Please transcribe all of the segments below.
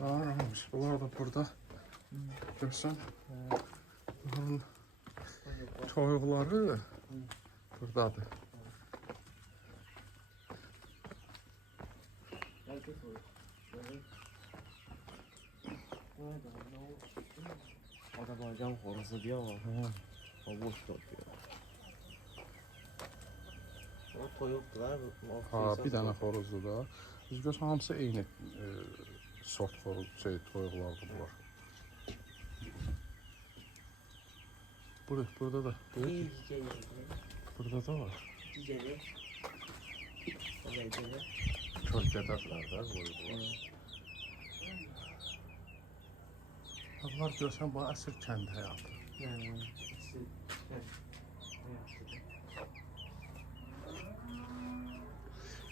Aramış. Bunlar da burada. Görsən. Bunların toyuqları buradadır. Azərbaycan xoruzu diyor ama. O boş kalıyor. O toyuqlar. Ha, bir dənə xoruzdur da. Biz görsən hamısı eyni sort xoruz, toyuqlardır bunlar. Burada da. Burada da var. Kölgədədirlər də qoyublar. Bunlar görsən bu əsr kənd həyatı.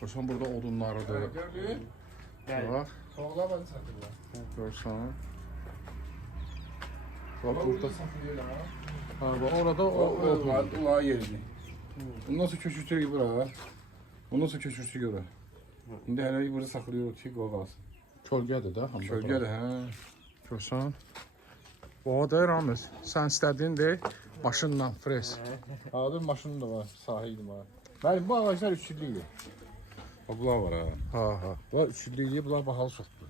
Görsən burada odunlarıdır. Bak. Toğla bana satırlar. Görsən. Bak burada. Burada satılıyor ha. Ha, bak orada o odun. Ulağa yerini. Bundan sonra köşürtüyor bura. Bundan sonra köşürtüyor bura. Şimdi hele burada saklıyor ki qalsın. Kölgədir də. Kölgədir hə. Görsən. O da Ramiz. Sən istədiyin de maşınla fres. Adım maşının da var, sahildim var. Benim bu ağaçlar 3 illikdir. Bunlar var ha. Ha. Bunlar 3 illikdir, bunlar bahalı çoxdur.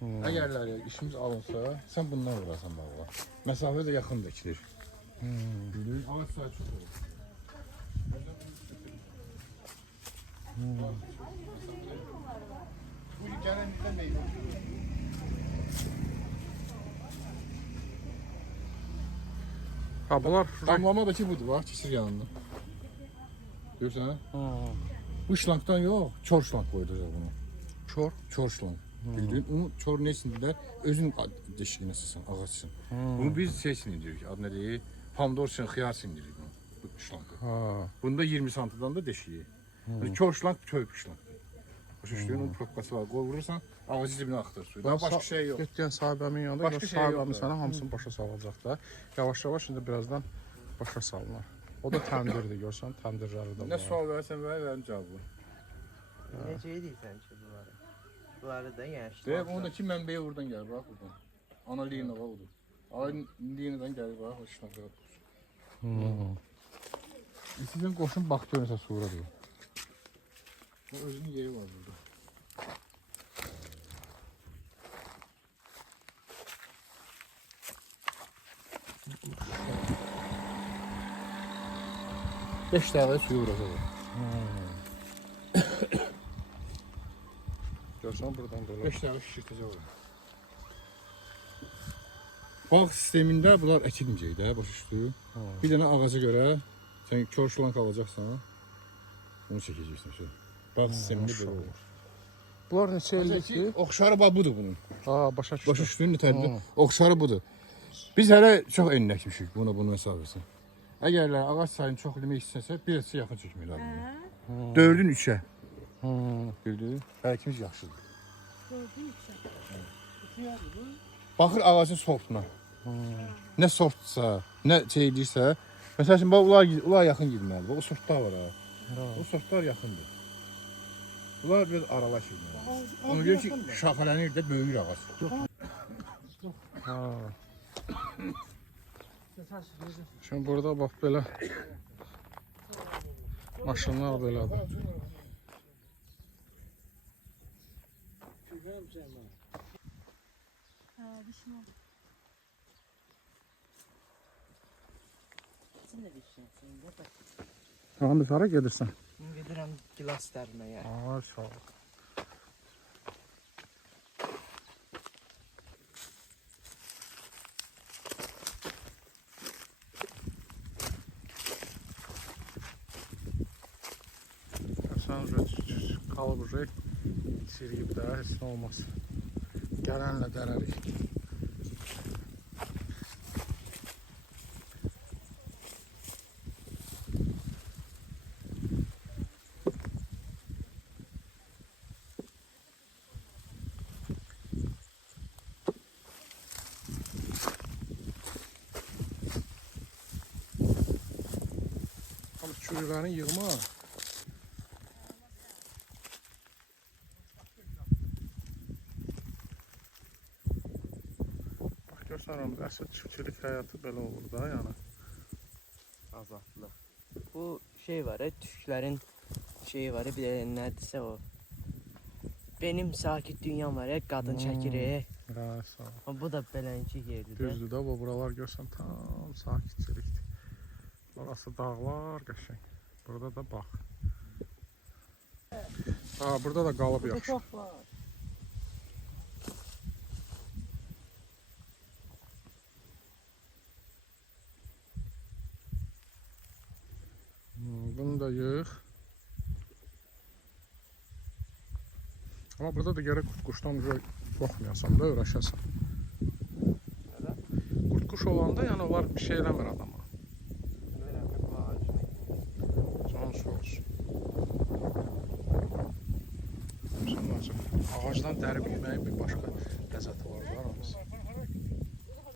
Əgərlər işimiz alınsa, sən bundan vurarsan bağa. Məsafə də yaxın dekilir. Bilin, ağaç sayı çox olur. Bu gələn ildə meyvə. Ha, bunlar Damlama da ki budur, bak, keçir yanında. Görürsən ha? Bu şlankdan yox, çor şlank koyacaq bunu. Çor. Çor şlank. Bildiğin, onu çor nesində özün deşiyinə sıxsan, ağac için. Bunu biz şey için edirik, adı nə deyir? Pomidor için, xiyar için edirik bunu, bu şlankı. Bunda 20 santıdan da deşiyi. Çor şlank, tövb şlank. Başa düşdüyün, onun propkası var, qoy vurursan, ağacı cibinə axtır suyu. Daha başka şey yok. Getdiyin sahibəmin yanında, Başka şey sahibəmin yok. sənə hamısını başa salacaq da. Yavaş-yavaş şimdi birazdan başa salınır. O da təndirdir, görsən, təndirləri də Ne var. sual versen verim cevabı. Necə edirsən ki bunları? Bunları da yaşlı. Deyək, ondaki mənbəyə oradan gəlir, bax buradan. Ana liyina var odur. Ana liyinadan gəlir, bax, o şlanqı. İstəyən qoşun bax görürsə sonra deyir. O özünün yeri var burada. Beş dəqiqə suyu vuracaq. Görsən, buradan da 5 dəqiqə şişirtəcək oraya. Bağ sistemində bunlar əkilməyəcək də, başa düşdün? Bir dənə ağaca görə sən kör şlank alacaqsan, onu çəkəcəksən. Bağ sistemində belə olur. Bunlar neçə illikdir? Oxşarı bax budur bunun. Ha, başa düşdüm. Başa düşdün nətərdir? Oxşarı budur. Biz hələ çox enləkmişik bunun məsafəsi. Əgərlər ağac sayını çox eləmək istəsə, bir neçə yaxın çəkmək lazımdır. 4-ün 3-ə. Bildin? Hərəkimiz yaxşıdır. 4-ün 3-ə. Baxır ağacın sortuna. Nə sortsa, nə şey edirsə, məsəl üçün ular yaxın girməlidir. O sortlar var ha. O sortlar yaxındır. Bunlar biraz aralaşır. Ona görə ki, şaxələnir də böyür ağac. Şimdi burada bax belə maşınlar belədir. Vişne. Sən də vişnəsən də bax. Ramiz, hara gedirsən? Gedirəm gilas dərməyə. Ay, sağ ol. Sən qalıb siriyib də, heç nə olmaz. Gələnlə dərərik. Çürülərin yığma. Sanırım əsl çiftçilik həyatı belə olur da yəni. Azadlıq. Bu şey var ya, Türklərin şeyi var ya, bir de neredeyse o. Benim sakit dünyam var ya, qadın çəkir. Hə, sağ ol. Bu da beləncə yerdir də. Düzdür də, bu buralar görsən tam sakitçilikdir. Orası dağlar qəşəng. Burada da bax. Ha, burada da qalıb Burada yaxşı. çok var. Bunu da yığ. Amma burada da gərək quşdan qorxmayasan da, öyrəşəsən. Nədə? Qurt-quş olanda yəni onlar bir şey eləmir adama. Bilmirəm ki, bu ağacın. Can su olsun. Ağacdan dərib yeməyin bir başqa ləzzəti var.